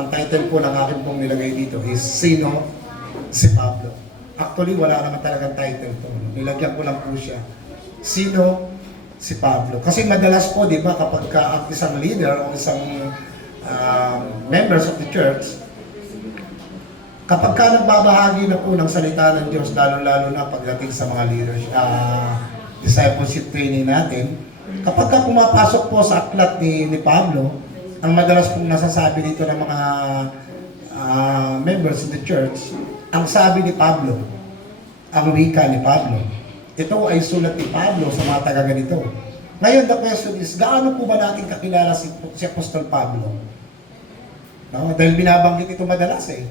ang title po ng akin pong nilagay dito is Sino si Pablo. Actually, wala naman talagang title po. Nilagyan ko lang po siya. Sino si Pablo? Kasi madalas po, di ba, kapag ang isang leader o isang members of the church, kapag ka nagbabahagi na po ng salita ng Diyos, lalo-lalo na pagdating sa mga leadership, discipleship training natin, kapag ka pumapasok po sa aklat ni Pablo, ang madalas pong nasasabi dito ng mga members of the church, ang sabi ni Pablo, ang wika ni Pablo, ito ay sulat ni Pablo sa mga taga-ganito. Ngayon, the question is, gaano po ba natin kakilala si Apostol Pablo? No? Dahil binabanggit ito madalas eh.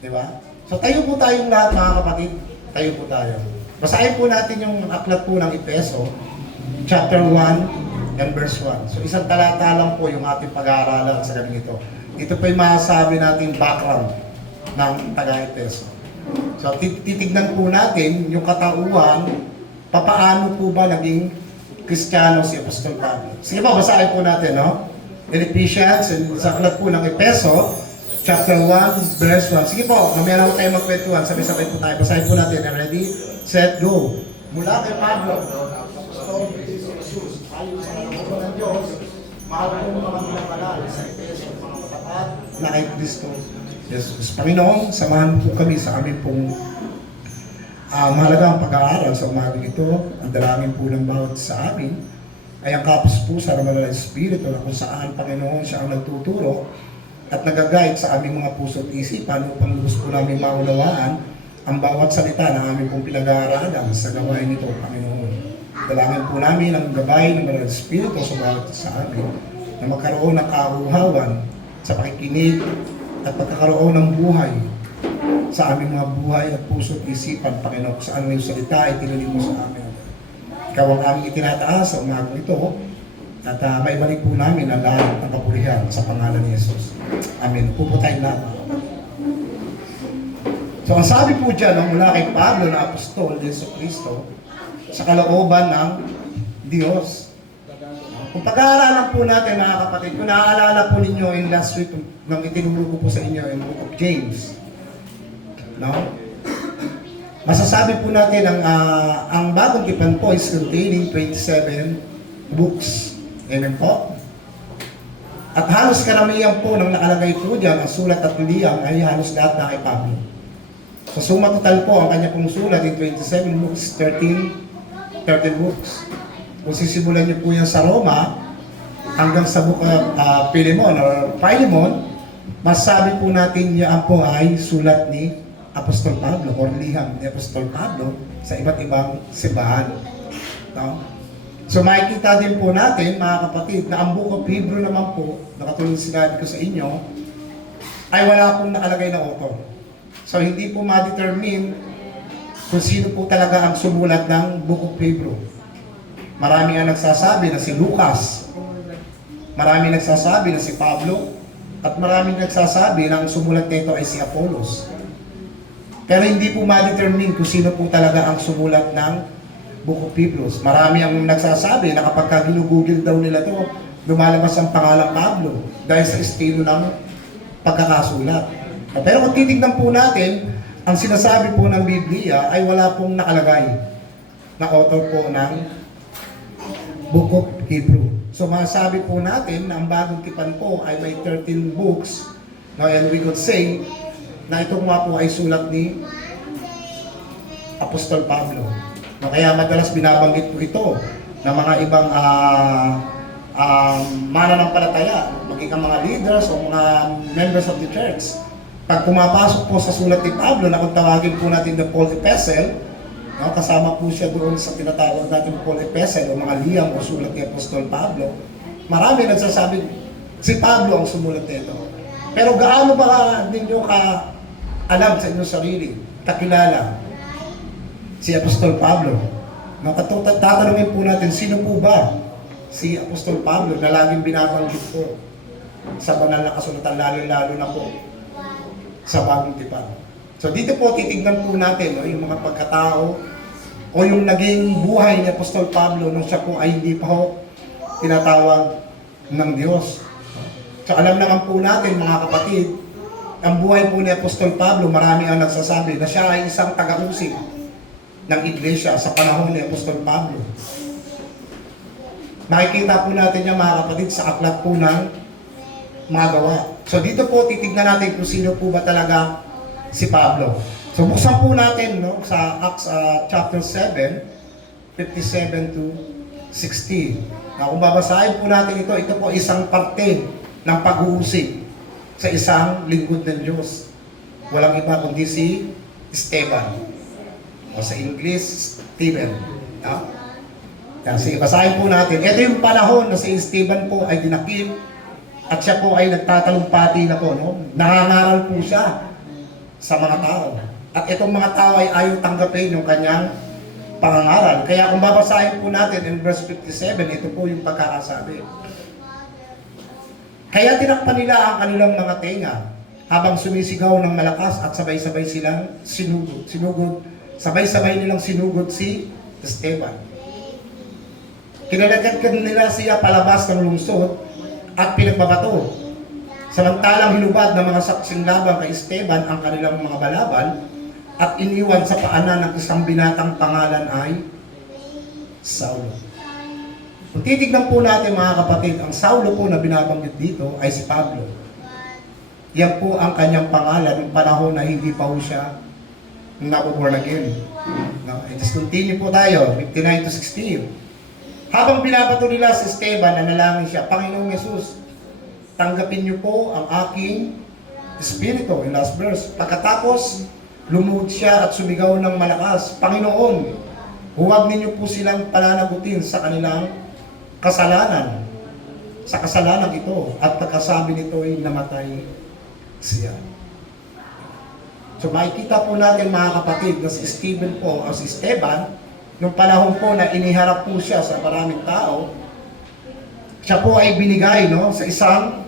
Diba? So tayo po tayong lahat mga kapatid, tayo po tayo. Basahin po natin yung aklat po ng Efeso, chapter 1, and verse 1. So isang talata lang po yung ating pag-aaralan sa gabi ito. Ito po yung masasabi natin background ng taga-Efeso. So titignan po natin yung katauhan, papaano po ba naging Kristiyano si Apostol Pablo. Sige po, basahin po natin, no? In Ephesians, sa aklat po ng Efeso, chapter 1, verse 1. Sige po, mamaya na tayo magkwentuhan, sabay-sabay po tayo. Basahin po natin. Ready, set, go. Mula kay Pablo, Apostol Jesus, ayon sa kalooban ng Diyos, mahal po mga minamalal sa Efeso, mga matapat na kay Kristo Jesus. Panginoon, samahan po kami sa aming pong mahalagang pag-aaral sa umagang ito. Ang dalangin po ng bawat sa amin ay ang kapos po sa Ramal ng Espiritu na kung saan, Panginoon, siya ang nagtuturo at nag-guide sa aming mga puso at isipan upang lubos po namin maunawaan ang bawat salita na aming pong pinag-aaralan sa gawain nito, Panginoon. Dalangin po namin ang gabay ng Banal na Espiritu sa bawat sa amin na magkaroon ng kauhawan sa pakikinig at pagkakaroon ng buhay sa aming mga buhay at puso at isipan, Panginoon, kung saan may salita ay tinuloy mo sa amin. Ikaw ang aming itinataas sa umagang ito at maibalik po namin ang lahat ng kapurihan sa pangalan ni Jesus. Amen. Puputayin natin. So, ang sabi po dyan, mula kay Pablo na Apostol ni Yesu Cristo, sa kalooban ng Diyos. Kung pag-aaralan po natin, mga kapatid, kung naaalala po ninyo in last week, nang itinuro ko po sa inyo in Book of James, no? Masasabi po natin ang bagong tipan po is containing 27 books. Amen po? At halos karamihan po ng nakalagay po dyan, ang sulat at liyang ay halos lahat na kay Pablo. So suma total po, ang kanya pong sulat in 27 books, 13 books. Kung sisimulan niyo po yan sa Roma, hanggang sa book of Philemon or Philemon, masasabi po natin yan po ay sulat ni Apostol Pablo o liham ni Apostol Pablo sa iba't ibang simbahan. No? So makikita din po natin, mga kapatid, na ang Book of Hebrew naman po, na katulad sinabi ko sa inyo, ay wala pong nakalagay na author. So hindi po ma-determine kung sino po talaga ang sumulat ng Book of Hebrew. Marami ang nagsasabi na si Lucas, marami nagsasabi na si Pablo, at marami nagsasabi na ang sumulat nito ay si Apollos. Pero hindi po ma-determine kung sino po talaga ang sumulat ng Book of Hebrews. Marami ang nagsasabi na kapag ginugugil daw nila to, lumalabas ang pangalan Pablo dahil sa estilo ng pagkakasulat. Pero kung titignan po natin, ang sinasabi po ng Biblia ay wala pong nakalagay na author po ng Book of Hebrew. So masasabi po natin na ang bagong tipan po ay may 13 books. No, and we could say na ito nga po ay sulat ni Apostol Pablo. No, kaya madalas binabanggit po ito ng mga ibang mananampalataya, maging mga leaders o mga members of the church. Pag pumapasok po sa sulat ni Pablo, na kung tawagin po natin the Paul Epistle, no, kasama po siya doon sa tinatawag natin Paul Epistle o mga liyam o sulat ni Apostol Pablo, marami nagsasabi, si Pablo ang sumulat nito. Pero gaano ba ninyo alam sa inyong sarili, kakilala si Apostol Pablo? No, tatanungin po natin, sino po ba si Apostol Pablo na laging binabanggit po sa banal na kasulatan, lalo na po sa bagong tipan? So dito po titignan po natin, no, yung mga pagkatao o yung naging buhay ni Apostol Pablo nung siya po ay hindi pa ho tinatawag ng Diyos. So alam naman po natin mga kapatid, ang buhay po ni Apostol Pablo, marami ang nagsasabi na siya ay isang taga-usig ng iglesia sa panahon ni Apostol Pablo. Makikita po natin yan mga kapatid sa aklat po ng mga gawa. So dito po titignan natin kung sino po ba talaga si Pablo. So buksan po natin sa Acts chapter 7, 57 to 60. Kung babasahin po natin ito po isang parte ng pag-uusig sa isang lingkod ng Diyos. Walang iba kundi si Esteban. O sa English, Stephen. Sige, basahin po natin. Ito yung panahon na si Esteban po ay dinakip at siya po ay nagtatalumpati na po. Nangangaral po siya sa mga tao. At itong mga tao ay ayaw tanggapin yung kanyang pangangaral. Kaya kung babasahin po natin in verse 57, ito po yung pagkakasabi. Kaya tinakpan nila ang kanilang mga tenga habang sumisigaw ng malakas at sabay-sabay silang sinugod. Sabay-sabay nilang sinugod si Esteban. Kinalagad nila siya palabas ng lungsod at pinagbabato. Samantalang hinubad ng mga saksing laban kay Esteban ang kanilang mga balaban at iniwan sa paanan ng isang binatang pangalan ay Saulo. Kung titignan po natin mga kapatid, ang Saulo po na binabanggit dito ay si Pablo. Yan po ang kanyang pangalan ng panahon na hindi pa po siya nabuborn again. Now, just continue po tayo, 59 to 16. Habang binabato nila si Esteban, nanalangin siya, Panginoong Yesus, tanggapin niyo po ang aking espiritu, in last verse. Pagkatapos, lumuhod siya at sumigaw ng malakas, Panginoon, huwag ninyo po silang pananagutin sa kanilang kasalanan. Sa kasalanan ito, at pagkasabi nito ay namatay siya. So makikita po natin mga kapatid na si Stephen po, o si Esteban, nung panahon po na iniharap po siya sa maraming tao, siya po ay binigay sa isang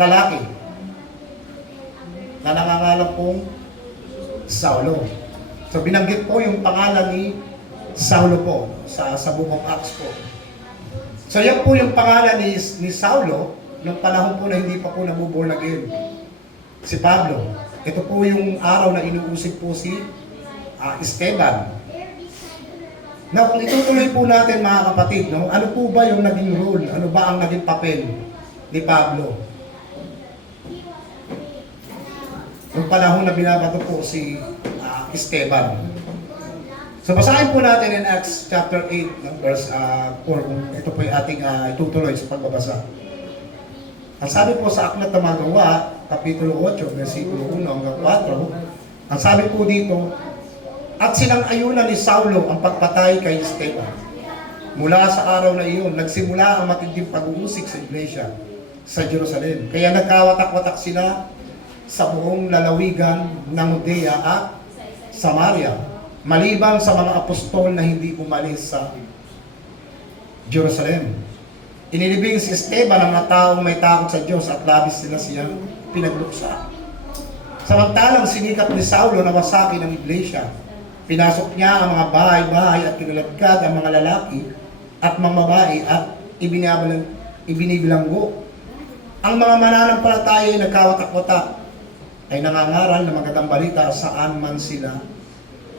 lalaki na nangangalan pong Saulo. So binanggit po yung pangalan ni Saulo po sa Book of Acts po. So yan po yung pangalan ni Saulo nung panahon po na hindi pa po nabuborn again si Pablo. Ito po yung araw na inuusig po si Esteban. Na kung itutuloy po natin mga kapatid, ano po ba yung naging role? Ano ba ang naging papel ni Pablo? Nung panahon na binabato po si Esteban. So basahin po natin in Acts chapter 8, verse 4. Ito po yung ating itutuloy sa pagbabasa. Ang sabi po sa Aklat ng mga Gawa, Kapitulo 8, versikulo 1 hanggang 4, ang sabi po dito, at sinang-ayunan ni Saulo ang pagpatay kay Esteban. Mula sa araw na iyon, nagsimula ang matinding pag-uusig sa iglesia sa Jerusalem. Kaya nagkawatak-watak sila sa buong lalawigan ng Judea at Samaria, maliban sa mga apostol na hindi umalis sa Jerusalem. Inilibing si Esteban ang mga taong may takot sa Diyos at labis sila siyang pinagluksa. Samantalang sinikap ni Saulo na wasakin ang iglesia. Pinasok niya ang mga bahay-bahay at kinaladkad ang mga lalaki at mga babae at ibinibilanggo. Ang mga mananampalataya ay nagkawatak-watak ay nangangaral ng magandang balita saan man sila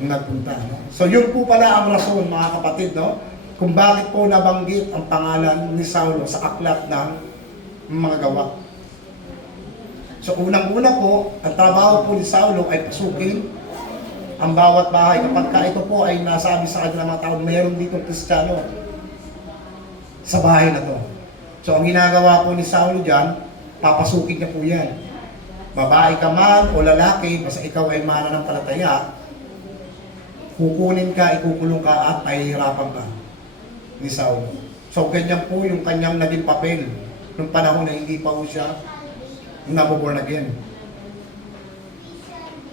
nagpunta. So yun po pala ang rason mga kapatid, kung bakit po nabanggit ang pangalan ni Saulo sa aklat ng mga gawa. So unang-una po, ang trabaho po ni Saulo ay pasukin ang bawat bahay. Kapag ito po ay nasabi sa kanila mga tao, mayroon ditong Kristiyano sa bahay na to. So ang ginagawa po ni Saulo dyan, papasukin niya po yan. Babae ka man o lalaki, basta ikaw ay mananampalataya, kukunin ka, ikukulong ka at pahihirapan ka ni Saulo. So ganyan po yung kanyang naging papel nung panahon na hindi pa po siya nabuborn again.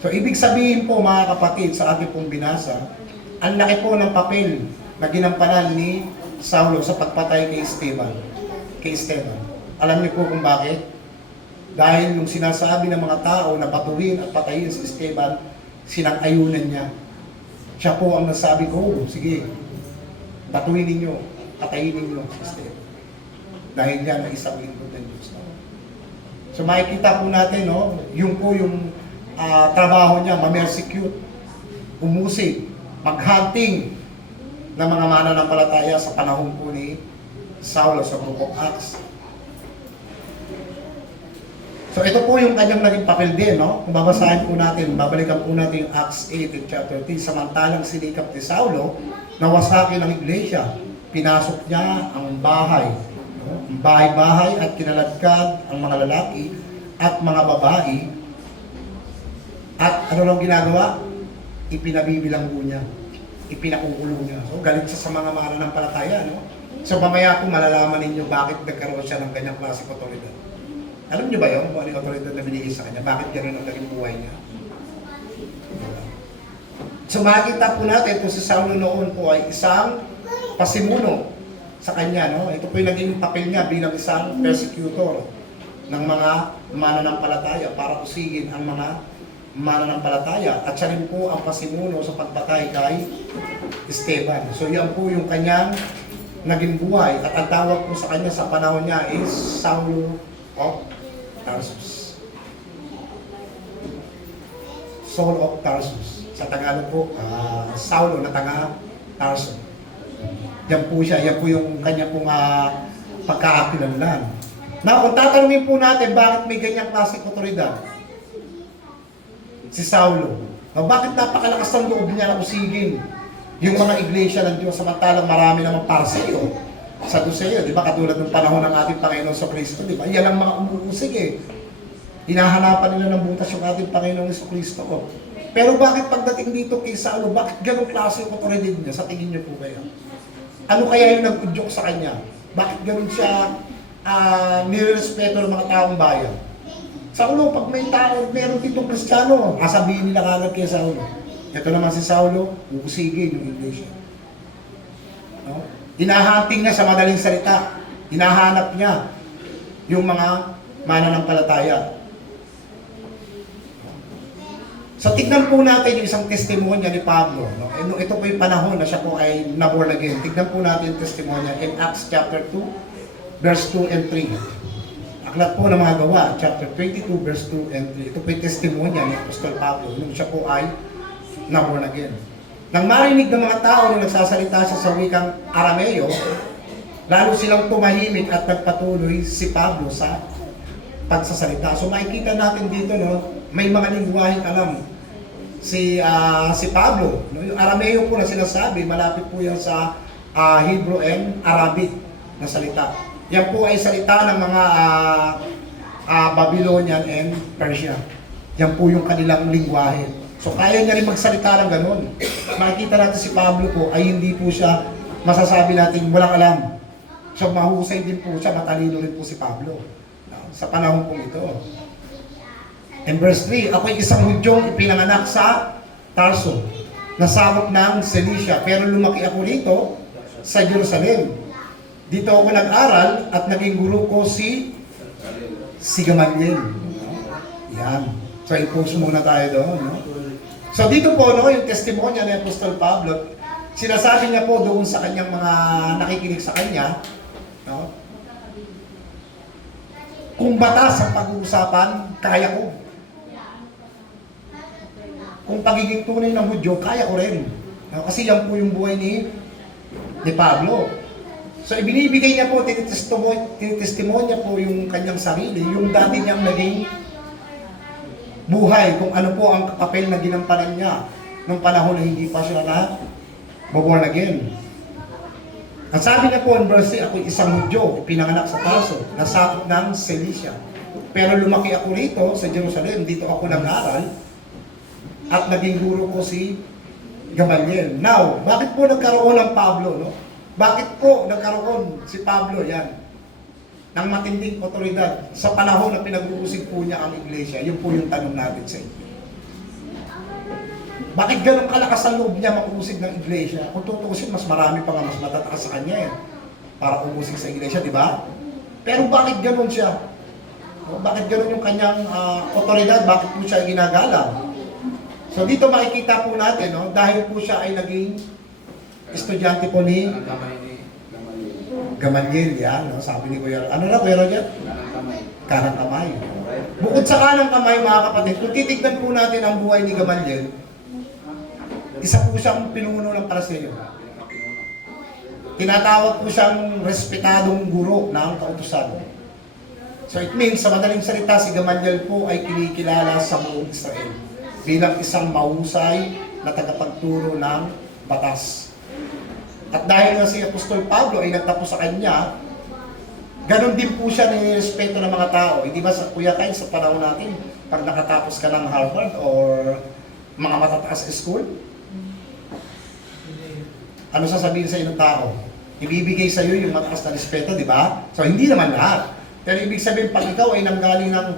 So ibig sabihin po mga kapatid sa ating pong binasa, ang laki po ng papel na ginampanan ni Saulo sa pagpatay kay Esteban. Alam niyo po kung bakit? Dahil yung sinasabi ng mga tao na batuhin at patayin si Esteban, sinang-ayunan niya. Siya po ang nasabi ko, sige, batuhin ninyo, patayin ninyo si Esteban. dahil yan ay isang lingkod ng Diyos. No? So makikita po natin, no, yung po yung trabaho niya, ma-persecute, umusig, mag-hunting ng mga mananampalataya sa panahon po ni Saulo sa Book of Acts. So ito po yung kanyang naging papel din, no? Kung babasahin po natin, babalikan po natin yung Acts 8 and chapter 3, samantalang sinikap ni Saulo na wasakin ang iglesia, pinasok niya ang bahay, no? Ang bahay-bahay at kinaladkad ang mga lalaki at mga babae. At ano lang ginagawa? Ipinabibilang po niya, ipinakukulong niya. So galit siya sa mga mananampalataya, no? So mamaya po malalaman ninyo bakit nagkaroon siya ng ganyang klaseng otoridad. Alam niyo ba yun kung ano yung otoridad na binigay sa kanya? Bakit gano'n ang naging buhay niya? So makikita po natin, ito si Saulo noon po ay isang pasimuno sa kanya. No? Ito po yung naging papel niya bilang isang persecutor ng mga mananampalataya para usigin ang mga mananampalataya. At siya rin po ang pasimuno sa pagpatay kay Esteban. So yan po yung kanyang naging buhay. At ang tawag po sa kanya sa panahon niya is Saulo of Tarsus. Saul of Tarsus. Sa Tagalog po, Saulo na taga Tarso. Yan po siya. Yan po yung kanya pong pagkakakilanlan. Now, kung tatanungin po natin, bakit may ganyang klaseng otoridad? Si Saulo. Now, bakit napakalakas ng loob niya na usigin yung mga iglesia ng Diyos samantalang marami namang parseyo? Sa Duseo, di ba? Katulad ng panahon ng ating Panginoon sa Kristo, di ba? Yan ang mga umuusig eh. Hinahanapan nila ng butas yung ating Panginoon sa Kristo. Pero bakit pagdating dito kay Saulo, bakit ganong klase yung otoridad niya? Sa tingin niyo po kayo? Ano kaya yung nag-udyok sa kanya? Bakit ganon siya nirespeto ng mga taong bayan? Saulo, pag may tao, meron ditong Kristiyano, sabihin nila kagad kay Saulo. Ito naman si Saulo, uusigin yung iglesia. No? Hinahanting niya sa madaling salita. Hinahanap niya yung mga mananampalataya. So tignan po natin yung isang testimonya ni Pablo. No? Ito po yung panahon na siya po ay na-born again. Tignan po natin yung testimonya in Acts chapter 2, verse 2 and 3. Aklat po ng mga gawa, chapter 22, verse 2 and 3. Ito po yung testimonya ni Apostol Pablo nung siya po ay na-born again. Nang marinig ng mga tao na nagsasalita siya sa wikang Arameo, lalo silang tumahimik at nagpatuloy si Pablo sa pagsasalita. So makikita natin dito, no, may mga lingwaheng alam si Pablo. No? Yung Arameo po na sinasabi, malapit po yan sa Hebrew and Arabic na salita. Yan po ay salita ng mga Babylonian and Persia. Yan po yung kanilang lingwahe. So kaya niya rin magsalita ng ganun. Makikita natin si Pablo po ay hindi po siya masasabi natin walang alam. So mahusay din po siya, matalino rin po si Pablo sa panahon po ito. In verse 3, ako'y isang Hudyong ipinanganak sa Tarso, nasakop ng Cilicia, pero lumaki ako rito sa Jerusalem. Dito ako nag-aral at naging guro ko si Gamaliel. Yan. So i-post muna tayo doon. No? So dito po, no, yung testimonya ni Apostol Pablo, sinasabi niya po doon sa kanyang mga nakikinig sa kanya, no, kung batas ang pag-uusapan, kaya ko. Kung pagiging tunay ng Hudyo, kaya ko rin. No, kasi yan po yung buhay ni Pablo. So ibinibigay niya po, tinitestimonya po yung kanyang sarili, yung dati niyang naging buhay, kung ano po ang papel na ginampanan niya nung panahon na hindi pa siya na born again. Ang sabi niya po in verse 3, ako'y isang Hudyo, pinanganak sa Tarso, nasakop ng Cilicia. Pero lumaki ako rito sa Jerusalem, dito ako nag-aral, at naging guro ko si Gamaliel. Now, bakit po nagkaroon ng Pablo, no? Bakit po nagkaroon si Pablo, yan, ng matinding otoridad sa panahon na pinag-uusig po niya ang iglesia? Yun po yung tanong natin sa inyo. Bakit ganun kalakas ang loob niya mag-uusig ng iglesia? Kung tutuusin, mas marami pa nga mas matataas sa kanya para umusig sa iglesia, di ba? Pero bakit ganun siya? O, bakit ganun yung kanyang otoridad? Bakit po siya ginagalang? So dito makikita po natin, no, dahil po siya ay naging estudyante po ni Gamaliel, yan, no? Sabi ni Kuya, ano na Kuya Roger? Kanang kamay. Kanang kamay. Bukod sa kanang kamay, mga kapatid, kung titignan po natin ang buhay ni Gamaliel, isa po siyang pinuno ng Pariseo. Tinatawag po siyang respetadong guro ng kautusan. So it means, sa madaling salita, si Gamaliel po ay kinikilala sa buong Israel bilang isang mahusay na tagapagturo ng batas. At dahil nga si Apostol Pablo ay nagtapos sa kanya, ganon din po siya nirespeto ng mga tao. Hindi ba sa Kuya Kyle, sa panahon natin, pag nakatapos ka ng Harvard or mga matataas school, ano sasabihin sa ng tao? Ibibigay sa iyo yung mataas na respeto, di ba? So hindi naman lahat. Pero ibig sabihin, pag ikaw ay nanggaling ng,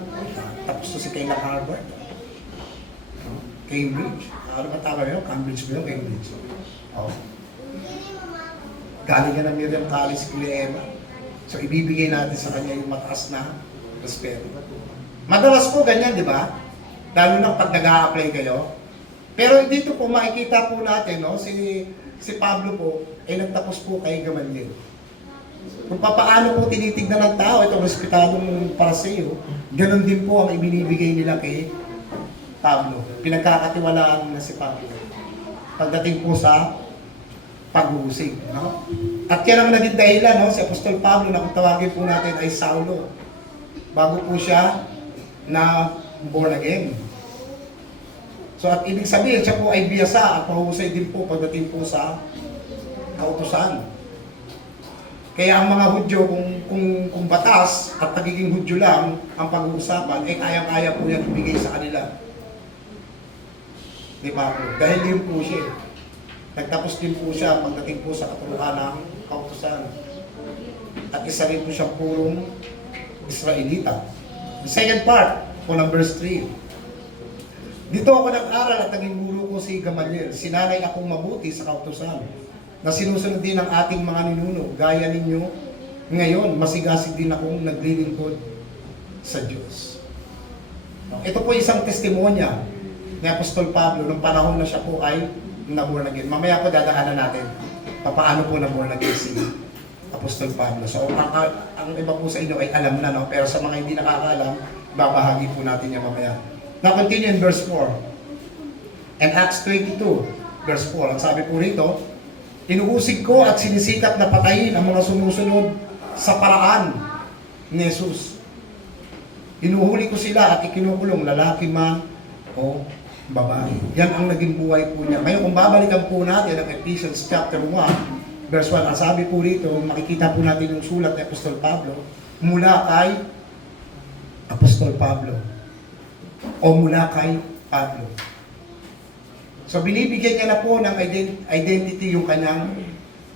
tapos to si Kayla Harvard, Cambridge. Ano ba tama yun? Cambridge ba yun? Cambridge. Oh. Galing ka ng Miriam College, Kuya Emma. So ibibigay natin sa kanya yung mataas na respeto. Madalas po ganyan, di ba? Lalo na pag nag-a-apply kayo. Pero dito po makikita po natin, no? Si Pablo po ay nagtapos po kay Gamaliel. Kung paano po tinitignan ng tao itong respetadong Pariseo, ganun din po ang ibinibigay nila kay Pablo. Pinagkakatiwalaan na si Pablo pagdating po sa pag-uusig. No? At yan ang naging dahilan, no? Si Apostol Pablo na kung tawagin po natin ay Saulo. Bago po siya na born again. So at ibig sabihin, siya po ay biyasa at mahusay din po pagdating po sa kautusan. Kaya ang mga Hudyo, kung batas at pagiging Hudyo lang ang pag-uusapan, eh kaya-kaya po yan ibigay sa kanila. Di ba po? Dahil din po siya. Nagtapos din po siya pagdating po sa katuruan ng kautusan. At isa rin po siyang purong Israelita. The second part po ng verse 3. Dito ako nag-aral at naging guro ko si Gamaliel. Sinanay akong mabuti sa kautusan na sinusunod din ng ating mga ninuno. Gaya ninyo, ngayon, masigasig din akong naglilingkod sa Diyos. Ito po isang testimonya ni Apostol Pablo nung panahon na siya po ay na-born again. Mamaya po dadaanan natin paano po na-born again si Apostol Pablo. So, ang iba po sa inyo ay alam na, no? Pero sa mga hindi nakakaalam, babahagi po natin yan mamaya. Now, continue in verse 4. And Acts 22, verse 4. Ang sabi po rito, inuusig ko at sinisikap na patayin ang mga sumusunod sa paraan ni Jesus. Inuhuli ko sila at ikinukulong, lalaki man o babae. Yan ang naging buhay po niya. Ngayon, kung babalikan po natin ang Ephesians chapter 1, verse 1, ang sabi po rito, makikita po natin yung sulat ni Apostol Pablo, mula kay Apostol Pablo. O mula kay Pablo. So binibigyan niya na po ng identity yung kanyang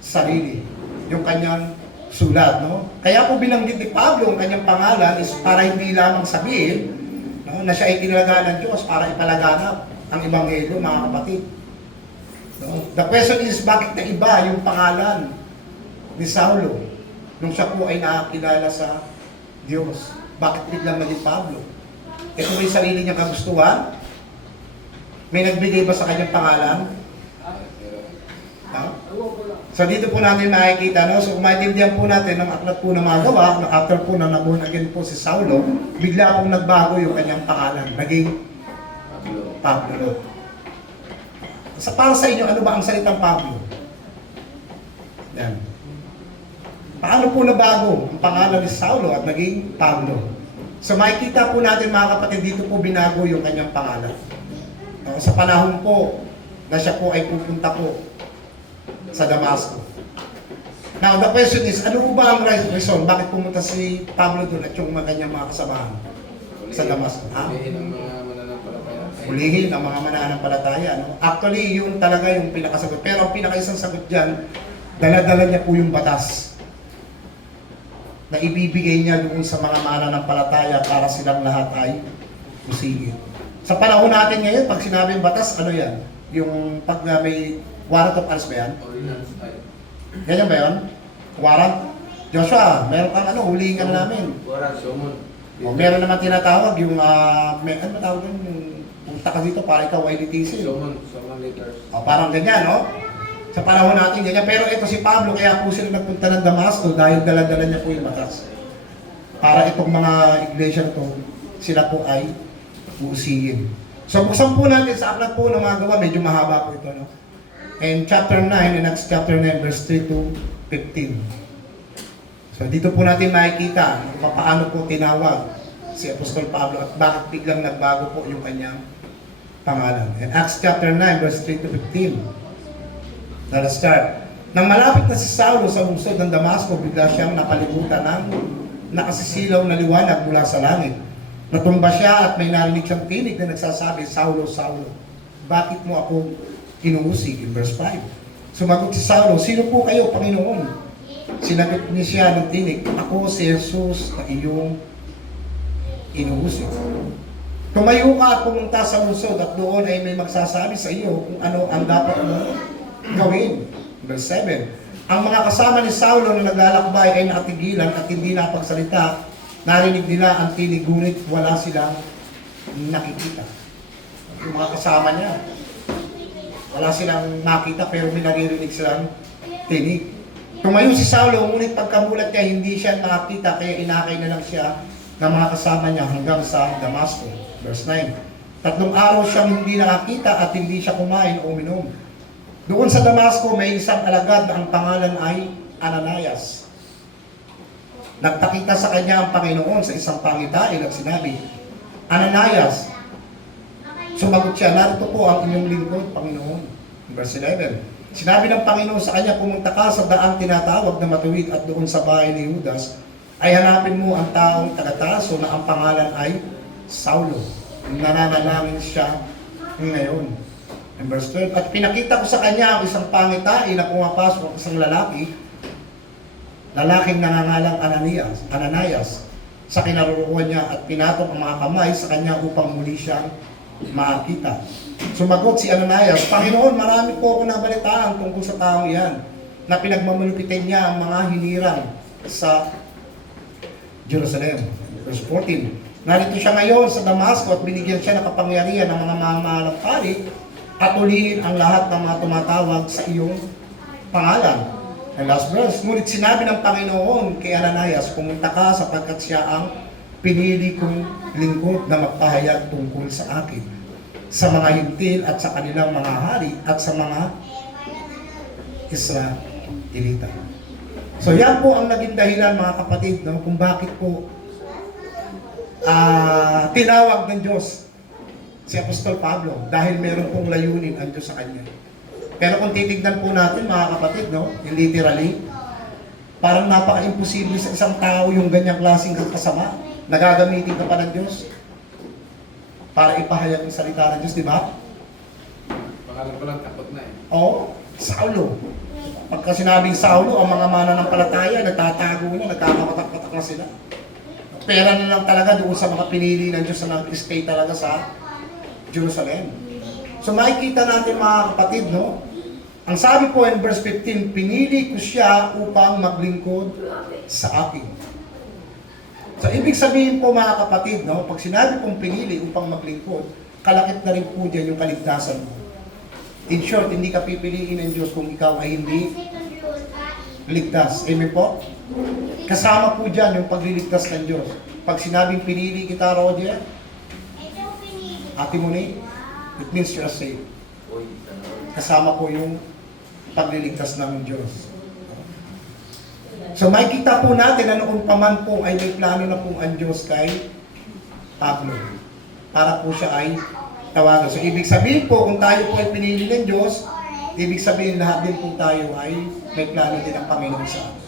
sarili, yung kanyang sulat, no? Kaya po binanggit ni Pablo ang kanyang pangalan is para hindi lamang sabihin, no, na siya ay tinalaga ng Diyos para ipalaganap ang ebanghelyo, mga kapatid. No? The question is, bakit na iba yung pangalan ni Saulo nung siya po ay nakakilala sa Diyos? Bakit biglang naging Pablo? Ito ba yung sarili niyang kagustuhan? May nagbigay ba sa kanyang pangalan? No? So dito po natin nakikita, no? So kung maintindihan po natin ng aklat po na mga gawa, after po na naborn again po si Saulo, bigla pong nagbago yung kanyang pangalan. Naging Pablo. Sa para sa inyo, ano ba ang salitang Pablo? Yan. Paano po nabago ang pangalan ni Saulo at naging Pablo? So makikita po natin mga kapatid, dito po binago yung kanyang pangalan. Sa panahon po na siya po ay pupunta po sa Damasco. Now the question is, ano ba ang reason? Bakit pumunta si Pablo doon at yung kanyang mga kasamahan sa Damasco? Hulihin ang mga mananampalataya. Hulihin ang mga mananampalataya. No? Actually, yun talaga yung pinakasagot. Pero ang pinakaisang sagot dyan, dala-dala niya po yung batas na ibibigay niya doon sa mga mananampalataya para silang lahat ay musigit. Sa panahon natin ngayon, pag sinabing batas, ano yan? Yung pag may warrant of arrest ba yan? Ordinance type. Ganyan ba yun? Warrant? Joshua, meron kang hulihin ka na namin. Warrant, summon. O, meron naman tinatawag yung, ano tawag yun? Yung punta ka dito para ikaw ay litigation. Summon letters. O, parang ganyan, no? Sa panahon natin, ganyan. Pero ito si Pablo, kaya po sila nagpunta ng Damasco dahil dala-dala niya po yung batas. Para itong mga iglesia na to, sila po ay uusiyin. So buksan po natin sa aklat po ng mga gawa, medyo mahaba po ito, no? And chapter 9, in Acts chapter 9, verse 3 to 15. So dito po natin makikita kung paano po tinawag si Apostol Pablo at bakit biglang nagbago po yung kanyang pangalan. In Acts chapter 9, verse 3 to 15. Let us start. Nang malapit na si Saulo sa lungsod ng Damasco, bigla siyang napalibutan ng nakasisilaw na liwanag mula sa langit. Natumba siya at may narinig siyang tinig na nagsasabi, Saulo, Saulo, bakit mo ako inuusig? In verse 5. Sumagot si Saulo, sino po kayo, Panginoon? Sinagot niya siya ng tinig, ako si Jesus na iyong inuusig. Tumayo ka at pumunta sa lungsod at doon ay may magsasabi sa iyo kung ano ang dapat mo gawin. Verse 7. Ang mga kasama ni Saulo na naglalakbay ay nakatigilan at hindi napagsalita. Narinig nila ang tinig, ngunit wala silang nakikita. Yung mga kasama niya, wala silang nakita pero may naririnig silang tinig. Tumayo si Saulo, ngunit pagkamulat niya, hindi siya nakakita, kaya inakay na lang siya ng mga kasama niya hanggang sa Damasco. Verse 9. 3 araw siyang hindi nakakita at hindi siya kumain o uminom. Doon sa Damasco, may isang alagad na ang pangalan ay Ananias. Nagpakita sa kanya ang Panginoon sa isang pangitain at sinabi, Ananias. Sumagot siya, narito po ang inyong lingkod, Panginoon. Verse 11. Sinabi ng Panginoon sa kanya, pumunta ka sa daang tinatawag na matuwid at doon sa bahay ni Judas, ay hanapin mo ang taong taga-Tarso na ang pangalan ay Saulo. Nananalangin siya ngayon. In verse 12, at pinakita ko sa kanya ang isang pangitain na pumapasok ang isang lalaking nangangalang Ananias, sa kinaroroohan niya at pinatong ang mga kamay sa kanya upang muli siyang makita. Sumagot si Ananias, Panginoon, marami po ako nabalitaan tungkol sa taong iyan, na pinagmamalupitin niya ang mga hinirang sa Jerusalem. Verse 14, narito siya ngayon sa Damasco at binigyan siya ng kapangyarihan ng mga mamahalang pari at ulihin ang lahat ng mga tumatawag sa iyong pangalan. And last verse, ngunit sinabi ng Panginoon kay Ananias, pumunta ka sapagkat siya ang pinili kong lingkod na magpahayag tungkol sa akin, sa mga hintil at sa kanilang mga hari at sa mga Israelita. So yan po ang naging dahilan, mga kapatid, no, kung bakit po tinawag ng Diyos si Apostol Pablo, dahil meron pong layunin ang Diyos sa kanya. Pero kung titignan po natin, mga kapatid, no, literally, parang napaka-imposible sa isang tao yung ganyang klaseng kasama. Nagagamitin ka pa ng Diyos para ipahayag ang salita ng Diyos, di ba? Pangalan ko lang, takot na eh. Oo, Saulo. Pagka sinabing Saulo, ang mga mananampalataya, nagtatago na, nagkakapatak-patak na sila. Pera na lang talaga doon sa mga pinili ng Diyos na nag-stay talaga sa Jerusalem. So makikita natin, mga kapatid, no? Ang sabi po in verse 15, pinili ko siya upang maglingkod sa akin. So ibig sabihin po, mga kapatid, no? Pag sinabi pong pinili upang maglingkod, kalakip na rin po dyan yung kaligtasan mo. In short, hindi ka pipiliin ng Diyos kung ikaw ay hindi ligtas. Amen po? Kasama po dyan yung pagliligtas ng Diyos. Pag sinabing pinili kita, Roger, Ate Monique, it means you're saved. Kasama po yung pagliligtas ng Diyos. So makikita po natin na noon pa man po ay may plano na po ang Diyos kay Pablo. Para po siya ay tawagan. So ibig sabihin po, kung tayo po ay pinili ng Diyos, ibig sabihin lahat din po tayo ay may plano din ang Panginoon sa atin.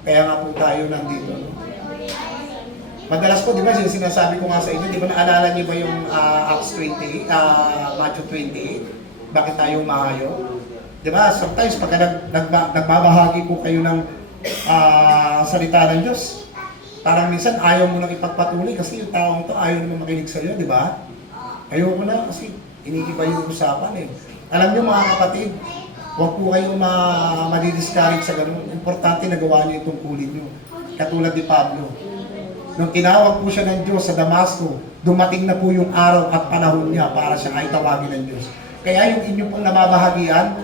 Kaya nga po tayo nandito. No? Madalas po, di ba, sinasabi ko nga sa inyo, di ba, naalala niyo ba yung Acts 28, Matthew 28? Bakit tayo umahayo? Di ba, sometimes pagka nagbabahagi po kayo ng salita ng Diyos, parang minsan ayaw mo nang ipagpatuloy kasi yung taong to ayaw naman makinig sa iyo, di ba? Ayaw mo na kasi inigiba yung usapan eh. Alam niyo, mga kapatid, huwag po kayong madidiscourage sa ganun. Importante na gawa niyo itong tungkulin niyo. Katulad ni Pablo. Nung tinawag po siya ng Diyos sa Damasco, dumating na po yung araw at panahon niya para siya ay tawagin ng Diyos. Kaya yung inyo pong nababahagian,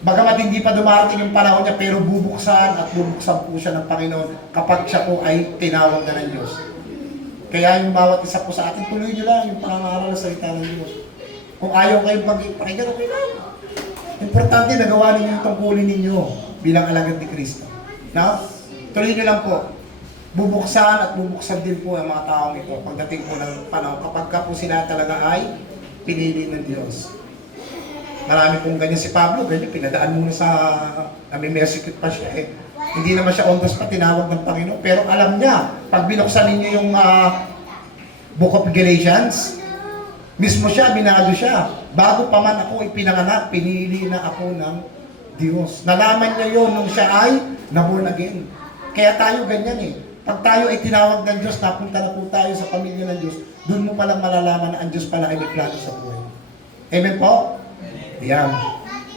Bagamat hindi pa dumarating yung panahon niya, pero bubuksan at bubuksan po siya ng Panginoon kapag siya po ay tinawag na ng Diyos. Kaya yung bawat isa po sa atin, tuloy nyo lang yung pangangaral sa salita ng Diyos. Kung ayaw kayong pakinggan, okay lang. Importante, nagawa ninyo yung tungkulin ninyo bilang alagad ni Kristo. Now, tuloy nyo lang po. Bubuksan at bubuksan din po ang mga taong ito pagdating po ng panahon kapag ka po sila talaga ay pinili ng Diyos. Marami pong ganyan si Pablo, ganyan, pinadaan muna sa, nami-persecute pa siya eh. Hindi naman siya on the spot, tinawag ng Panginoon. Pero alam niya, pag binuksan ninyo yung Book of Galatians, mismo siya, binado siya. Bago pa man ako ipinanganak, pinili na ako ng Diyos. Nalaman niya yon nung siya ay na-born again. Kaya tayo ganyan eh. Pag tayo ay tinawag ng Diyos, napunta na po tayo sa pamilya ng Diyos, doon mo palang malalaman na ang Diyos pala ay may plano sa buhay. Amen po? Yan.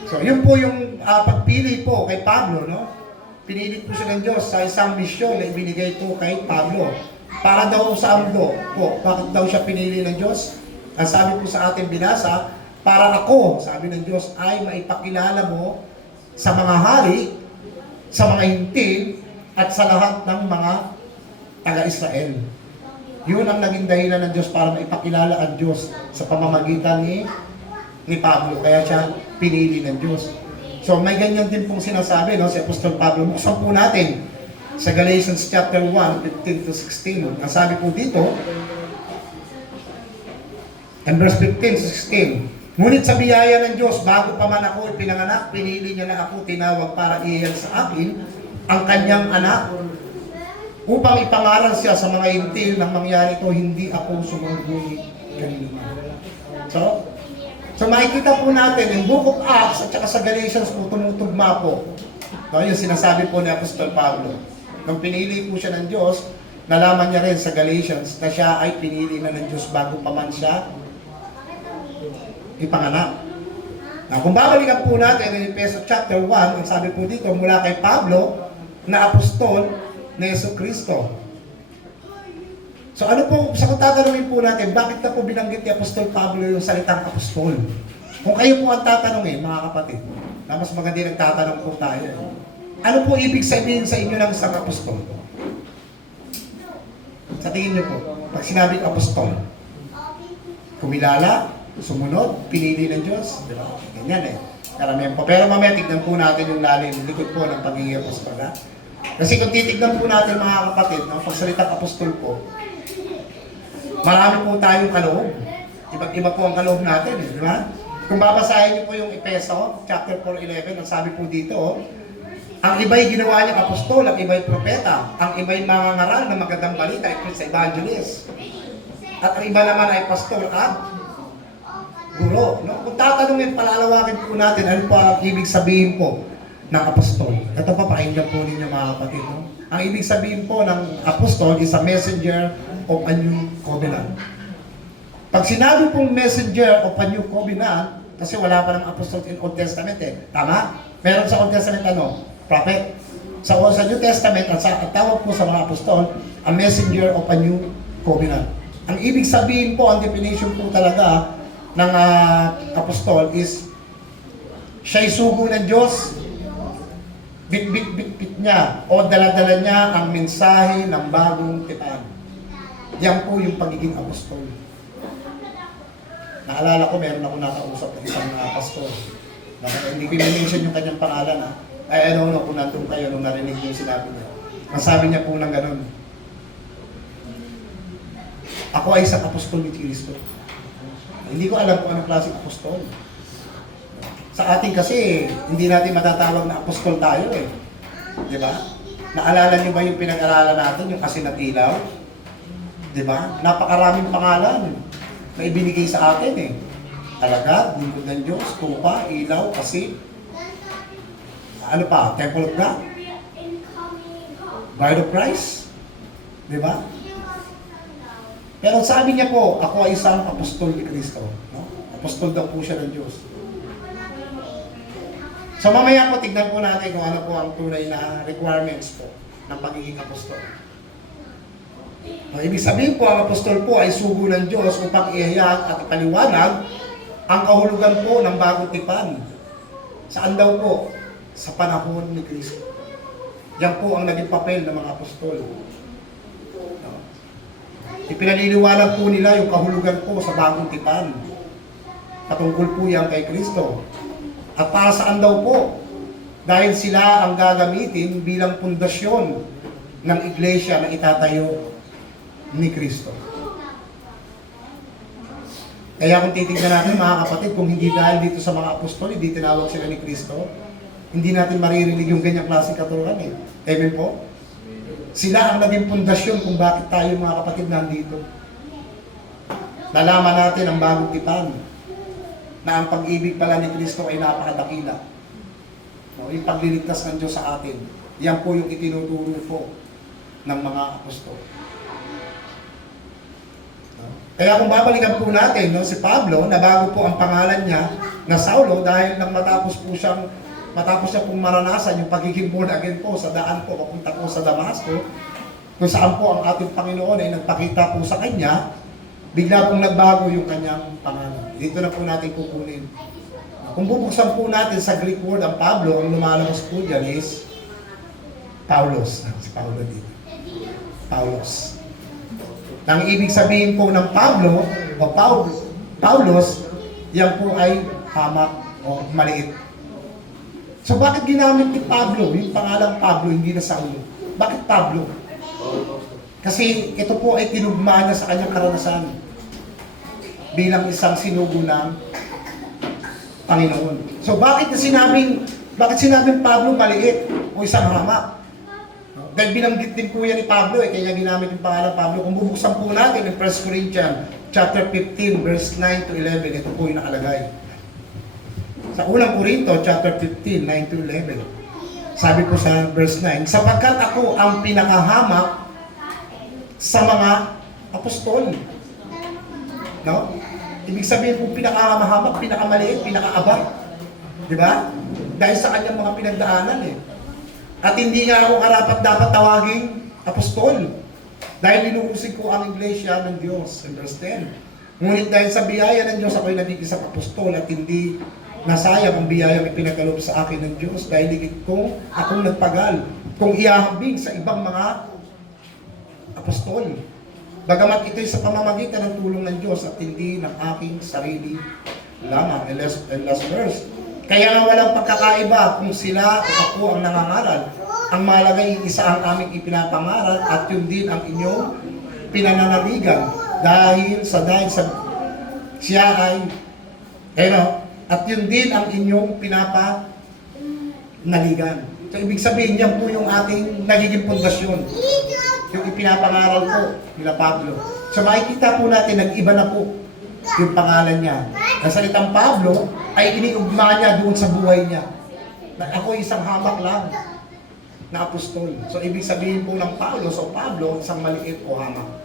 So, yun po yung pagpili po kay Pablo, no? Pinili po siya ng Diyos sa isang misyon na ibinigay po kay Pablo. Para daw sa mundo po, bakit daw siya pinili ng Diyos? Ang sabi po sa ating binasa, para ako, sabi ng Diyos, ay maipakilala mo sa mga hari, sa mga hintil, at sa lahat ng mga taga-Israel. Yun ang naging dahilan ng Diyos para maipakilala ang Diyos sa pamamagitan ni Pablo. Kaya siya pinili ng Diyos. So may ganyan din pong sinasabi, no, si Apostol Pablo. Buksan po natin sa Galatians chapter 1, 15 to 16. Ang sabi po dito, and verse 15 to 16, ngunit sa biyaya ng Diyos, bago pa man ako ipinanganak, pinili niya na ako tinawag para iyan sa akin ang kanyang anak upang ipangaral siya sa mga hintil nang mangyari ito, hindi ako sumungguni kanina. So makikita po natin, yung Book of Acts at saka sa Galatians po, tumutugma po. No, yung sinasabi po ni Apostol Pablo. Nung pinili po siya ng Diyos, nalaman niya rin sa Galatians na siya ay pinili na ng Diyos bago pa man siya ipanganak. Kung babalikan po natin in Efeso chapter 1, ang sabi po dito, mula kay Pablo, na apostol na Jesucristo. So ano po, sa kung tatanungin po natin, bakit na po binanggit ni Apostol Pablo yung salitang apostol? Kung kayo po ang tatanungin, mga kapatid, na mas maganda nagtatanong po tayo. Ano po ibig sabihin sa inyo ng isang apostol? Sa tingin niyo po, pag sinabing apostol, kumilala, sumunod, pinili ng Diyos, di ba? Ganyan eh. Karamihan po. Pero mamaya tignan po natin yung lalim, likod po ng pagiging apostol. Ha? Kasi kung titignan po natin mga kapatid, ng pagsalitang apostol po, marami po tayong kaloob. Iba't iba po ang kaloob natin, eh, di ba? Kung babasahin niyo po yung Efeso, chapter 4:11, ang sabi po dito, ang iba'y ginawa niyang apostol, ang iba'y propeta, ang iba'y mangangaral ng magandang balita, ay sa evangelist. At ang iba naman ay pastor at guro. No? Kung tatanungin, palalawakin po natin, ano pa ang ibig sabihin po ng apostol? Ito pa, pakinggan po ninyo mga kapatid. No? Ang ibig sabihin po ng apostol is a messenger of a new covenant. Pag sinabi pong messenger of a new covenant, kasi wala pa ng apostol in Old Testament eh. Tama? Meron sa Old Testament ano? Prophet. Sa New Testament, at tawag po sa mga apostol, a messenger of a new covenant. Ang ibig sabihin po, ang definition po talaga ng apostol is siya'y sugo ng Diyos, bit niya o dala-dala niya ang mensahe ng bagong tipan. Yan po yung pagiging apostol. Naalala ko, meron ako nakausap ng isang pastor. Hindi ko i-mention yung kanyang pangalan. I don't know kung nandun kayo nung narinig yung sinabi niya. Ang sabi niya po ng ganun, ako ay isang apostol ni Kristo. Hindi ko alam kung anong klaseng apostol. Sa atin kasi, hindi natin matatawag na apostol tayo eh. Di ba? Naalala niyo ba yung pinag-aralan natin, yung kasinatilaw? Di ba? Napakaraming pangalan na ibinigay sa atin eh. Alagad, lingkod ng Diyos, tupa, ilaw, kasi ano pa, Temple of God? Bride of Christ? Di ba? Pero sabi niya po, ako ay isang apostol ni Kristo. No? Apostol daw po siya ng Diyos. So mamaya po, tignan po natin kung ano po ang tunay na requirements po ng pagiging apostol. Ibig sabihin po, ang apostol po ay sugo ng Diyos upang ihayag at ipaliwanag ang kahulugan po ng bagong tipan Saan daw po? Sa panahon ni Kristo. Yan po ang naging papel ng mga apostol. No? Ipinaliliwanag po nila yung kahulugan po sa bagong tipan. Patungkol po yan kay Kristo. At para saan daw po? Dahil sila ang gagamitin bilang pundasyon ng iglesia na itatayo ni Kristo. Kaya kung titignan natin mga kapatid, kung hindi dahil dito sa mga apostol, hindi tinawag sila ni Kristo, hindi natin maririnig yung ganyang klaseng katuruan eh. Amen po? Sila ang naging pundasyon kung bakit tayo mga kapatid nandito. Nalaman natin ang bagong tipan na ang pag-ibig pala ni Kristo ay napakadakila. No, yung pagliligtas ng Diyos sa atin, yan po yung itinuturo po ng mga apostol. No? Kaya kung babalikan po natin, no, si Pablo, na bago po ang pangalan niya na Saulo dahil nang matapos siya pong maranasan yung pagiging born again po sa daan po, papunta po sa Damasco, kung saan po ang ating Panginoon ay nagpakita po sa kanya, bigla pong nagbago yung kanyang pangalan. Dito na po natin kukunin. Kung bubuksan po natin sa Greek word ang Pablo, ang lumalabas po dyan is Paulos. Si Paulo dito. Paulos. Ang ibig sabihin po ng Pablo o Paulos, yan po ay hamak o maliit. So bakit ginamit ni Pablo, yung pangalang Pablo, hindi na Saulo? Bakit Pablo? Kasi ito po ay tinugma niya sa kanyang karanasan bilang isang sinugo ng Panginoon. So bakit sinabing Pablo maliit o isang hamak? Dahil binanggit din po yan ni Pablo kaya ginamit yung pangalan Pablo. Kung bubuksan po natin yung 1 Corinthians chapter 15 verse 9 to 11, ito po yung nakalagay. Sa unang Korinto chapter 15, 9 to 11, sabi po sa verse 9, sapagkat ako ang pinakahamak sa mga apostol. No? Ibig sabihin po pinakamahamak, pinakamaliit, pinakaabang. Di ba? Dahil sa kanyang mga pinagdaanan eh. At hindi nga ako karapat dapat tawaging apostol. Dahil linuusig ko ang iglesia ng Diyos. In verse 10. Ngunit dahil sa biyaya ng Diyos, ako'y naging isang apostol at hindi nasayang ang biyayang ipinagkaloob sa akin ng Diyos dahil higit kong akong nagpagal kung ihahambing sa ibang mga apostol. Bagamat ito'y sa pamamagitan ng tulong ng Diyos at hindi ng aking sarili lamang. And last verse. Kaya nga walang pagkakaiba kung sila o ako ang nangangaral. Ang malagay isa ang aming ipinapangaral at yun din ang inyong pinananaligan. Dahil sa siya ay at yun din ang inyong pinapanaligan. So ibig sabihin yan po yung ating nagiging pundasyon. Yung ipinapangaral po nila Pablo. So makikita po natin, nag-iba na po yung pangalan niya. Ang salitang Pablo ay iniugma niya doon sa buhay niya. Na ako isang hamak lang na apostol. So ibig sabihin po ng Pablo, isang maliit o hamak.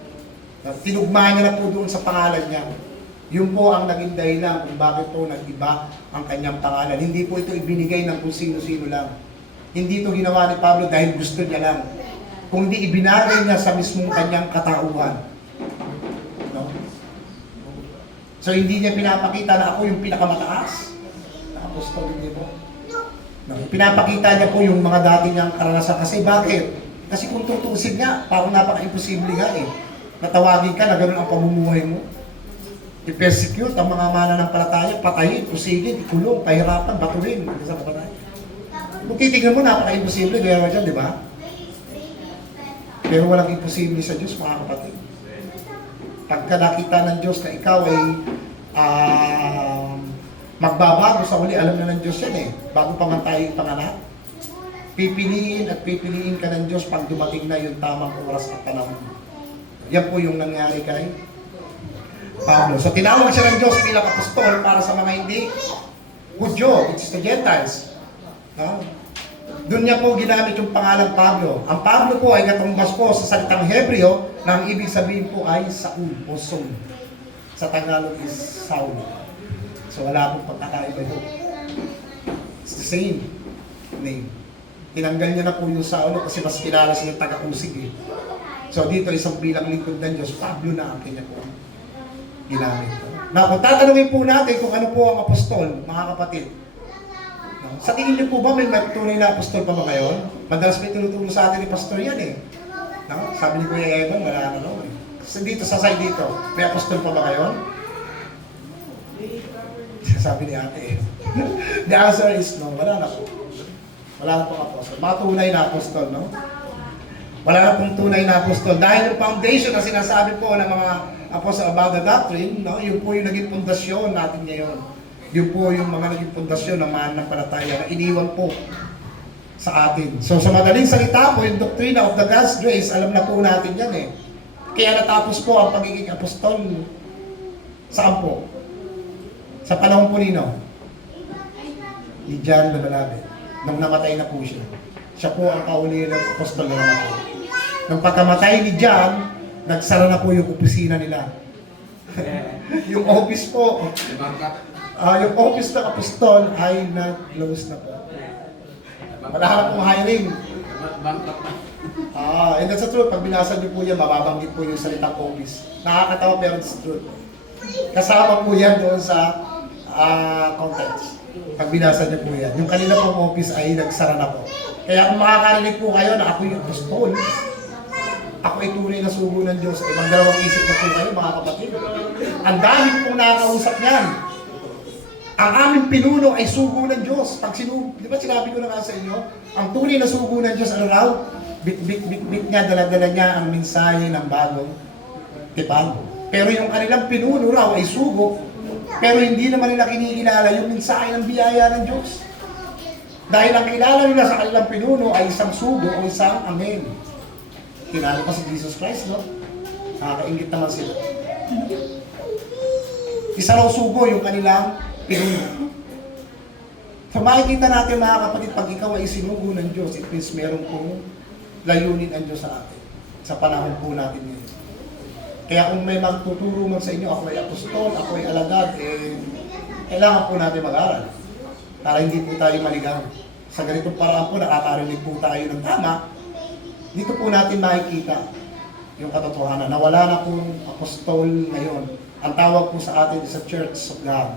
Tinugma niya na po doon sa pangalan niya. Yun po ang naging dahilan kung bakit po nag-iba ang kanyang pangalan. Hindi po ito ibinigay ng kung sino-sino lang. Hindi ito ginawa ni Pablo dahil gusto niya lang. Kung di ibinagay niya sa mismong kanyang katauhan. No? So hindi niya pinapakita na ako yung pinakamataas na apostol, hindi po. No? Pinapakita niya po yung mga dati niyang karanasan. Kasi bakit? Kasi kung tutusin niya, parang napaka-imposible nga eh. Natawagin ka na gano'n ang pamumuhay mo. I-persecute ang mga mananampalataya, patayin, pusigin, ikulong, pahirapan, batuhin. Kung titignan mo, napaka-imposible. Gaya mo dyan, di ba? Pero walang imposible sa Diyos, mga kapatid. Pagka nakita ng Diyos na ikaw ay magbabago sa huli, alam na ng Diyos yan eh. Bago pa man tayo ipanganak. Pipiliin at pipiliin ka ng Diyos pag dumating na yung tamang oras at panahon. Yan po yung nangyari kay Pablo. So tinawag siya ng Diyos bilang apostol para sa mga hindi Hudyo, which is the Gentiles. No? Doon niya po ginamit yung pangalan Pablo. Ang Pablo po ay katumbas po sa salitang Hebreo na ang ibig sabihin po ay Saul o Saul. Sa Tagalog is Saul. So wala pong pagkakaiba yun. It's the same name. Tinanggal niya na po yung Saul kasi mas kilala siya yung taga-usig eh. So dito isang bilang lingkod ng Diyos, Pablo na ang kanya po ginamit. Now, kung tatanungin po natin kung ano po ang apostol, mga kapatid, No? Sa tingin niyo po ba may tunay na apostol pa ba ngayon? Madalas may tinuturo sa atin ni pastor yan eh. No? Sabi ni Kuya Evan, wala na no eh. Kasi dito, sa side dito, may apostol pa ba ngayon? Sabi ni ate. The answer is no, wala na po. Wala na pong apostol. Mga tunay na apostol, no? Wala na pong tunay na apostol. Dahil yung foundation na sinasabi po ng mga apostol about the doctrine, no? Yun po yung naging pundasyon natin ngayon. Yun po yung mga naging pundasyon ng mananampalataya na iniwan po sa atin. So sa madaling salita po, yung doctrine of the God's grace, alam na po natin yan eh. Kaya natapos po ang pagiging apostol. Saan po? Sa panahon po nino? Ni John the Beloved. Nung namatay na po siya. Siya po ang kauli ng apostol na namatay. Nung pagkamatay ni John, nagsara na po yung opisina nila. Yung office po, yung office ng apostol ay na-close na po. Wala na pong hiring. And that's the truth. Pag binasa niyo po yan, mababanggit po yung salitang office. Nakakatawa pero it's true. Kasama po yan doon sa context. Pag binasa niyo po yan. Yung kanila pong office ay nagsara na po. Kaya kung makakarinig po kayo na ako yung apostol, ako ay tunay na sugo ng Diyos. Ibang dalawang isip na po kayo, mga kapatid. Ang dami pong nakakausap niyan. Ang aming pinuno ay sugo ng Diyos. Pag di ba sinabi ko na nga sa inyo, ang tunay na sugo ng Diyos, ano raw? Bit niya, dala-dala niya ang mensahe ng bagong tipan. Pero yung kanilang pinuno raw ay sugo, pero hindi naman nila kinikilala yung mensahe ng biyaya ng Diyos. Dahil ang kilala nila sa kanilang pinuno ay isang sugo o isang amen. Kilala pa si Jesus Christ, no? Nakakaingit naman sila. Isa raw sugo yung kanilang pinuno. So makikita natin mga kapatid, pag ikaw ay sinugo ng Diyos, it means meron pong layunin ang Diyos sa atin. Sa panahon po natin ngayon. Kaya kung may magtuturo man sa inyo, ako ay apostol, ako ay alagad, kailangan po natin mag-aral. Para hindi po tayo maligaw. Sa ganitong paraan po, nakakarinig po tayo ng tama, dito po natin makikita yung katotohanan na wala na pong apostol ngayon. Ang tawag po sa atin sa Church of God.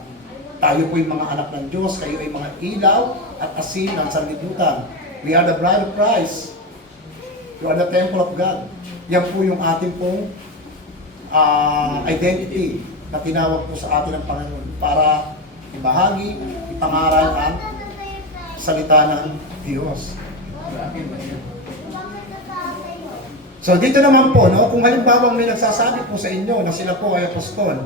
Tayo po yung mga anak ng Diyos, kayo ay mga ilaw at asin ng sanlibutan. We are the bride of Christ. You are the temple of God. Yan po yung ating pong identity na tinawag po sa atin ng Panginoon para ibahagi, ipangaral ang salita ng Diyos. So dito naman po, no, kung halimbawa may nagsasabi po sa inyo na sila po ay apostol,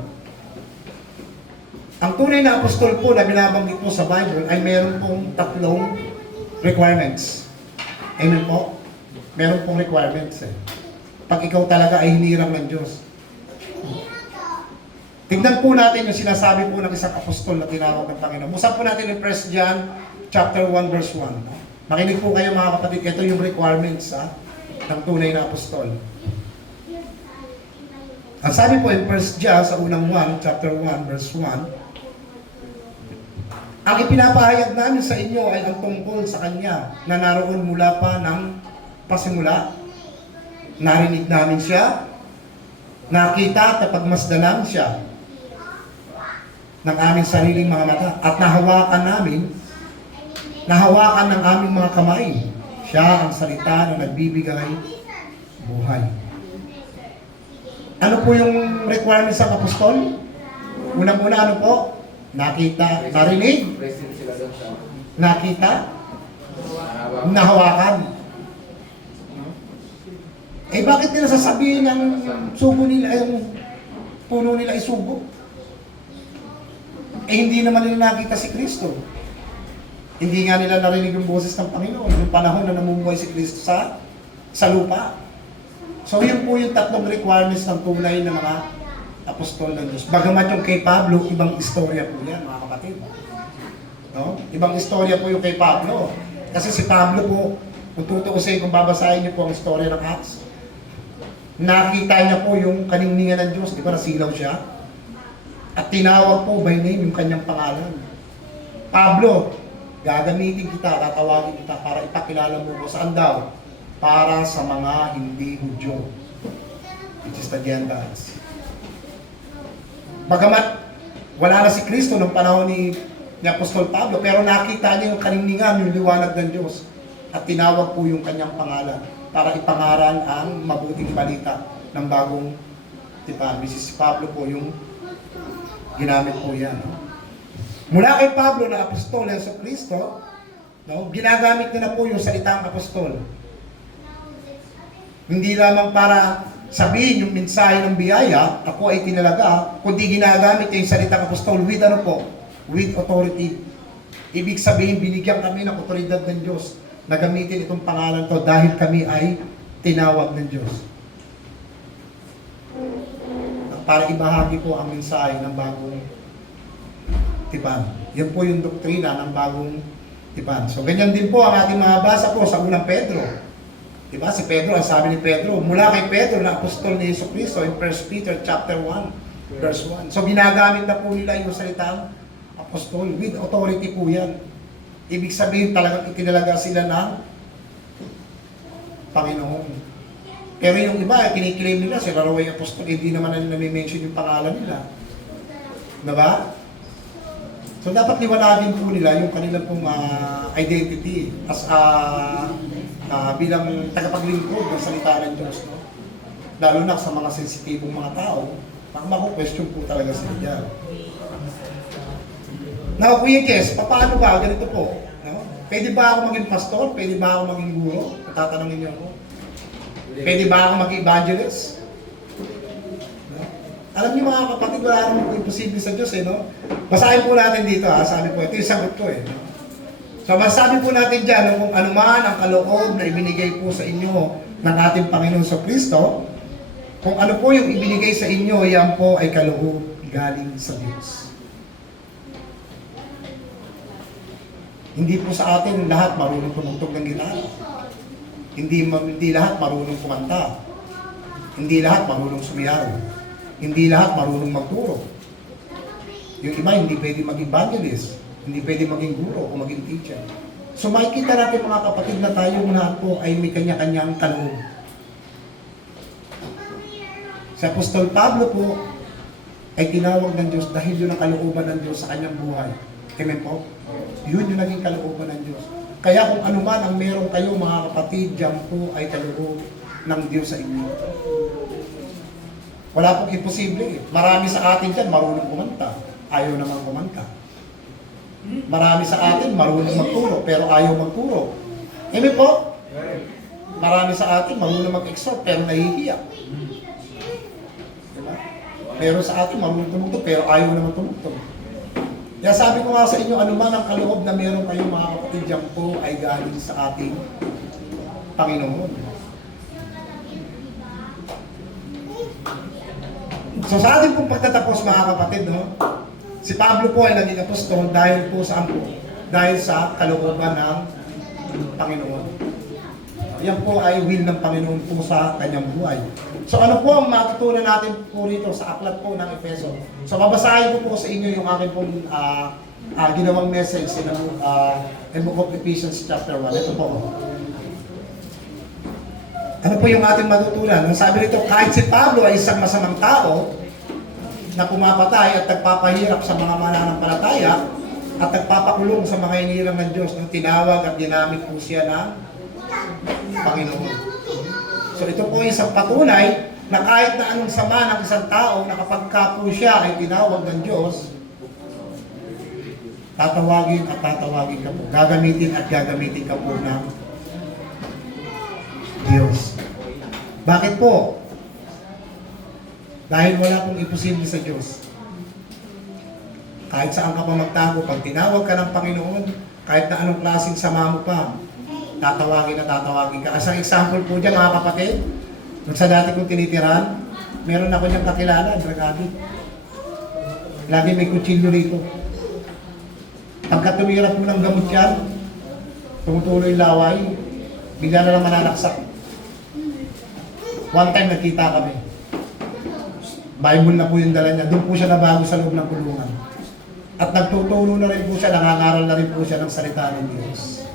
ang tunay na apostol po na binabanggit po sa Bible ay meron pong tatlong requirements. Amen po? Meron pong requirements eh. Pag ikaw talaga ay hinirang ng Diyos. Tignan po natin yung sinasabi po ng isang apostol na tinawag ng Panginoon. Musap po natin yung 1 John chapter 1 verse 1. Makinig po kayo mga kapatid, ito yung requirements ng tunay na apostol. Ang sabi po in 1 John sa unang 1, chapter 1 verse 1, ang ipinapahayag namin sa inyo ay ang tungkol sa Kanya na naroon mula pa ng pasimula. Narinig namin siya, nakita at napagmasdan namin siya ng aming sariling mga mata at nahawakan ng aming mga kamay. Siya ang salita na nagbibigay buhay. Ano po yung requirements ng apostol? Unang-una ano po? Nakita, narinig, nakita, nahawakan. Bakit nila sasabihin ng sugo nila, yung puno nila ay sugo? Hindi naman nila nakita si Kristo. Hindi nga nila narinig yung boses ng Panginoon yung panahon na namumuhay si Kristo sa lupa. So yun po yung tatlong requirements ng tunay na mga apostol ng Diyos. Bagamat yung kay Pablo, ibang istorya po yan, mga kapatid. No? Ibang istorya po yung kay Pablo. Kasi si Pablo po, kung tutuusin, kung babasahin niyo po ang istorya ng Acts, nakita niya po yung kaningningan ng Diyos, di ba nasilaw siya? At tinawag po by name yung kanyang pangalan. Pablo, gagamitin kita, tatawagin kita para ipakilala mo ko saan daw? Para sa mga hindi Hudyo, which is the Gentiles. Bagamat wala na si Kristo nung panahon ni ni Apostol Pablo, pero nakita niya yung kaninningan, yung liwanag ng Diyos, at tinawag po yung kanyang pangalan para ipangaral ang mabuting balita ng bagong tipan. Si Pablo po yung ginamit po yan. No? Mula kay Pablo na apostol ng Kristo, no, ginagamit niya na po yung salitang apostol. Hindi lamang para sabihin yung mensahe ng biyaya, ako ay tinalaga, kundi ginagamit niya yung salitang apostol with ano po? With authority. Ibig sabihin, binigyan kami ng otoridad ng Diyos na gamitin itong pangalan to dahil kami ay tinawag ng Diyos. Para ibahagi po ang mensahe ng bagong tipan. Yan po yung doktrina ng bagong tipan. So ganyan din po ang ating mga basa po sa unang Pedro. Diba? Si Pedro, ang sabi ni Pedro, mula kay Pedro na apostol ni Jesucristo in 1 Peter chapter 1, verse 1. So ginagamit na po nila yung salitang apostol with authority po yan. Ibig sabihin talagang itinalaga sila ng Panginoon. Pero yung iba, kiniklaim nila, sila raw ay apostol, hindi naman na nami-mention yung pangalan nila. Diba? So dapat liwanagin po nila yung kanilang pong identity as bilang tagapaglingkod ng salita ng Diyos. No? Lalo na sa mga sensitibong mga tao, mako-question po talaga sila dyan. Now, Kuya Jess, paano ba? Ganito po. No? Pwede ba ako maging pastor? Pwede ba ako maging guro? Tatanungin niyo ako. Pwede ba ako maging evangelist? No? Alam niyo mga kapatid, wala namang imposible sa Diyos. No? Basahin po natin dito. Sabi po, ito yung sagot ko. No? So, masabi po natin dyan, kung anuman ang kaloob na ibinigay po sa inyo ng ating Panginoon sa Kristo, kung ano po yung ibinigay sa inyo, yan po ay kaloob galing sa Diyos. Hindi po sa atin lahat marunong tumugtog ng gitara. Hindi lahat marunong kumanta. Hindi lahat marunong sumiyaw. Hindi lahat marunong magturo. Yung iba hindi pwede maging evangelist. Hindi pwede maging guro o maging teacher. So makikita natin mga kapatid na tayong lahat po ay may kanya-kanyang kaloob. Si Apostol Pablo po ay tinawag ng Diyos dahil yun ang kalooban ng Diyos sa kanyang buhay. Amen po? Yun yung naging kalooban ng Diyos. Kaya kung ano man ang meron kayo mga kapatid, diyan po ay kaloob ng Diyos sa inyo. Wala pong imposible. Marami sa atin dyan marunong kumanta. Ayaw naman kumanta. Marami sa atin marunong magturo, pero ayaw magturo. Amen po? Marami sa atin marunong mag-exhort, pero nahihiya. Diba? Pero sa atin marunong tumugtog, pero ayaw naman tumugtog. Kaya sabi ko nga sa inyo, anuman ang kaloob na meron kayong mga kapatid dyan po ay galing sa ating Panginoon. So sa ating pong pagtatapos mga kapatid, no? Si Pablo po ay naging apostol dahil po saan po? Dahil sa kalooban ng Panginoon. Yan po ay will ng Panginoon po sa kanyang buhay. So ano po ang matutunan natin po rito sa aklat po ng Efeso? So babasahin ko po sa inyo yung aking pong ginawang message in Book of Ephesians chapter 1. Ito po. Ano po yung ating matutunan? Ang sabi rito, kahit si Pablo ay isang masamang tao na pumapatay at nagpapahirap sa mga mananampalataya at nagpapakulong sa mga hinirang ng Diyos nung tinawag at ginamit po siya ng Panginoon. So ito po isang patunay na kahit na anong sama ng isang tao na kapag ka po siya ay tinawag ng Diyos, tatawagin at tatawagin ka po. Gagamitin at gagamitin ka po ng Diyos. Bakit po? Dahil wala pong imposible sa Diyos. Kahit saan ka pa magtago, pag tinawag ka ng Panginoon, kahit na anong klaseng sama mo pa, tatawagin na tatawagin ka. As an example po dyan mga kapatid, sa dati kong tinitiran, meron ako niyang kakilala, drug addict. Lagi may kutsilyo rito. Pagka tumira po ng gamot yan, tumutuloy laway, bigla na lang mananaksak. One time nagkita kami. Bible na po yung dala niya. Doon po siya nabago sa loob ng kulungan. At nagtuturo na rin po siya, nangangaral na rin po siya ng salita ng Diyos.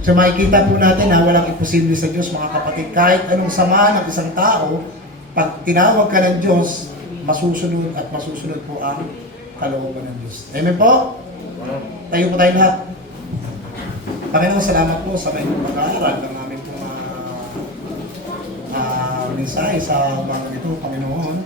So makikita po natin na walang imposible sa Diyos mga kapatid. Kahit anong sama ng isang tao, pag tinawag ka ng Diyos, masusunod at masusunod po ang kalooban ng Diyos. Amen po? Tayo po tayo lahat. Panginoon, salamat po sa may pag-aaral ng aming mensahe sa umagang ito, Panginoon.